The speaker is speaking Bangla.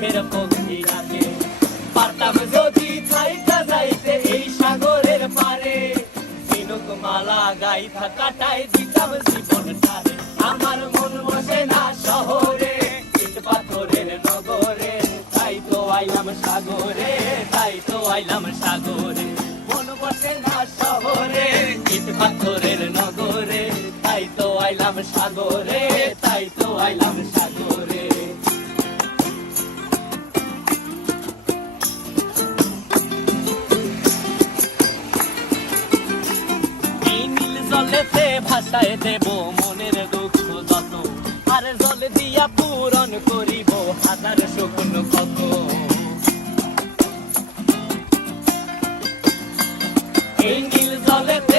সুখের পক্ষী ডাকে। পারতাম যদি থাইকা যাইতে এই সাগরের পারে, ঝিনুক মালা গাইথা কাটাই দিতাম জীবনটারে। আমার মন বসে না শহরে, ইট পাথরের নগরে, তাই তো আইলাম সাগরে, তাই তো আইলাম সাগরে। মন বসে না শহরে, ইট পাথরের নগরে, তাই তো আইলাম সাগরে, তাই তো আইলাম সাগরে। এই নীল জলেতে ভাসায় দেব মনের দুঃখ যত, আর জল দিয়া পূরণ করিব হাজার শুকন কত। এই নীল জলেতে